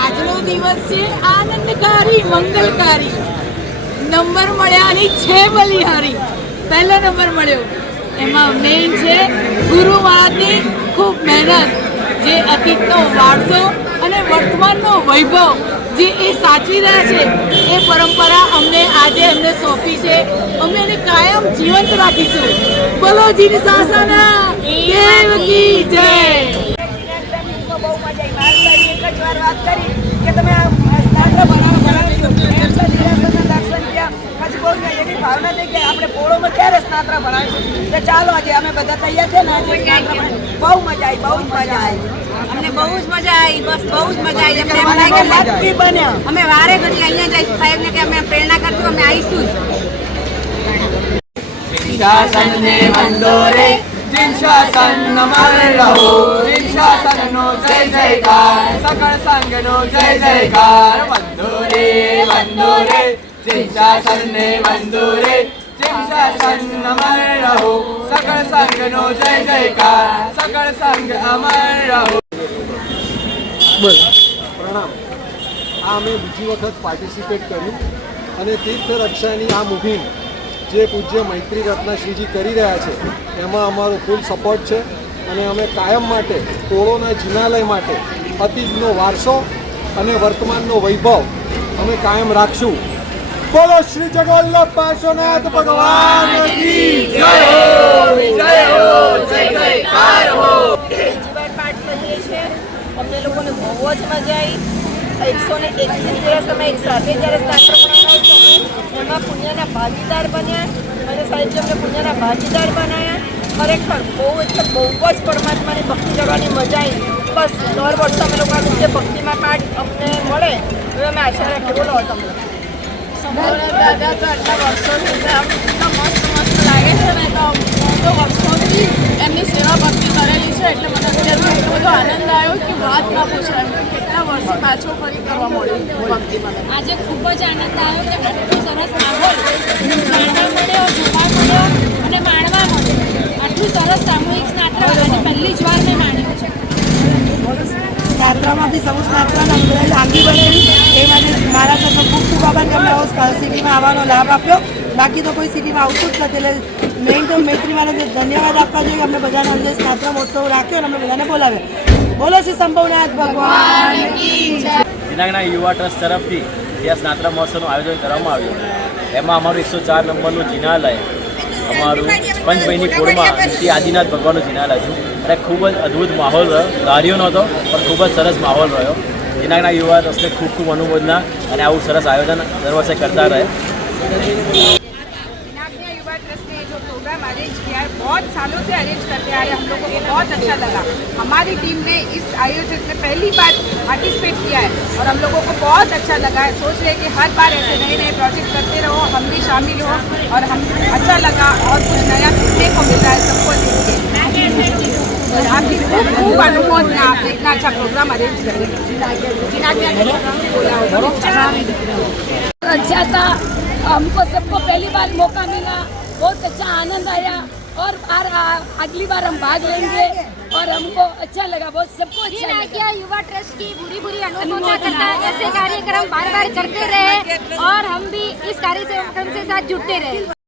આજનો દિવસ છે આનંદકારી મંગલકારી. નંબર મળ્યાની છે બલિહારી. પહેલો નંબર મળ્યો. એમાં મેઇન છે ગુરુ મહારાજની ખૂબ મહેનત જે અતીતનો વારસો અને વર્તમાનનો વૈભવ જે એ સાચવી રહ્યા છે. એ પરંપરા અમને આજે એમને સોંપી છે. અમે એને કાયમ જીવંત રાખીશું. બોલો જીન સાસના દેવ કી જય બહુ મજા આવી મારી એક જ વાર વાત કરી કે તમે આ ભાવના થઈ કે આપણે પોળોમાં ક્યારે સ્નાત્ર ભણાવીશું? તો ચાલો આજે અમે બધા તૈયાર છે ને આજે બહુ મજા આવી બહુ જ મજા આવી. અમને બહુ જ મજા આવી બસ બહુ જ મજા આવી. અમને એમ લાગે લકી બન્યા. અમે વારે ઘડી અહીંયા જઈશું સાહેબને કે અમે પ્રેરણા કરશું અમે આવીશું જ. જીન શાસન અમર રહો જીન શાસનનો જય જયકાર સકળ સંઘનો જય જયકાર વંદોરે વંદોરે જીન શાસનને વંદોરે જીન શાસન અમર રહો સકળ સંઘનો જય જયકાર સકળ સંઘ અમર રહો પ્રણામ આ અમે બીજી વખત પાર્ટિસિપેટ કર્યું અને તીર્થ રક્ષાની આ મુહિમ જે પૂજ્ય મૈત્રી રત્ન શ્રીજી કરી રહ્યા છે. એમાં અમારો ફૂલ સપોર્ટ છે અને અમે કાયમ માટે ટોળોના જિનાલય માટે અતીતનો વારસો અને વર્તમાનનો વૈભવ અમે કાયમ રાખશું. બોલો શ્રી જગવલ્લભ પાર્શ્વનાથ ભગવાન અમને લોકોને બહુ જ મજા આવી. એકસો ને એકવીસ દિવસ અમે એક સાથે જ્યારે સ્નાત્ર બનાવ્યા તો અમે એમાં પુણ્યના ભાગીદાર બન્યા અને સાહેબ અમને પુણ્યના ભાગીદાર બનાવ્યા ખરેખર બહુ એટલે બહુ જ પરમાત્માની ભક્તિ કરવાની મજા આવી. બસ, દર વર્ષે અમે લોકો જે ભક્તિમાં પાઠ અમને મળે હવે અમે આશા રાખીએ. બોલો તમને દાદા, તો આટલા મસ્ત મસ્ત લાગે છે ને, તો હું તો એમની સેવા ભક્તિ કરેલી છે, એટલે મને અત્યારે એટલો બધો આનંદ આવ્યો કે વાત ના પૂછાય. વર્ષે પાછો ફરી કરવા મળ્યું ભક્તિ મને આજે ખૂબ જ આનંદ આવ્યો કે આટલું સરસ માહોલ માણવા મળ્યો જોવા મળ્યો અને માણવા મળ્યો. આટલું સરસ સામૂહિક સ્નાત્ર આજે પહેલી જ વાર મેં માણ્યું છે. યાત્રામાંથી સૌ સ્નાત્રાના અંદર લાંબી બનેલી. એ મને મારા સાથે ખૂબ ખૂબ આભાર કે અમને સિટીમાં આવવાનો લાભ આપ્યો. બાકી તો કોઈ સિટીમાં આવતું જ નથી. એટલે મેઇન તો મૈત્રી મારા ધન્યવાદ આપવા જોઈએ અમે અમને બધાને અંદર સ્નાત્ર મહોત્સવ રાખ્યો અને અમને બધાને બોલાવ્યા. બોલો શ્રી સંભવનાથ ભગવાન. દિનાંગના યુવા ટ્રસ્ટ તરફથી ત્યાં સ્નાતક મહોત્સવનું આયોજન કરવામાં આવ્યું. એમાં અમારું એકસો ચાર નંબરનું જિનાલય અમારું પંચમહીની પોળમાં શ્રી આદિનાથ ભગવાનનું જિનાલય છે અને ખૂબ જ અદ્ભુત માહોલ રહ્યો. ધાર્યો નહોતો પણ ખૂબ જ સરસ માહોલ રહ્યો. દિનાંગના યુવા ટ્રસ્ટને ખૂબ ખૂબ અનુમોદના અને આવું સરસ આયોજન દર વર્ષે કરતા રહે. बहुत सालों से अरेंज करते आ रहे हम लोगों को बहुत अच्छा लगा। हमारी टीम ने इस आयोजन में पहली बार पार्टिसिपेट किया है और हम लोगों को बहुत अच्छा लगा है। सोच रहे कि हर बार ऐसे नए नए प्रोजेक्ट करते रहो, हम भी शामिल हो और हम अच्छा लगा और कुछ नया सीखने को मिल रहा है सबको इतना अच्छा प्रोग्राम अरेंज अच्छा था। हमको सबको पहली बार मौका मिला। बहुत अच्छा आनंद आया। और बार अगली बार हम भाग लेंगे और हमको अच्छा लगा बहुत सबको अच्छा लगा। क्या युवा ट्रस्ट की बुरी बुरी अनुमोदना करता है ऐसे कार्यक्रम बार बार करते रहे और हम भी इस कार्यक्रम से साथ जुड़ते रहे।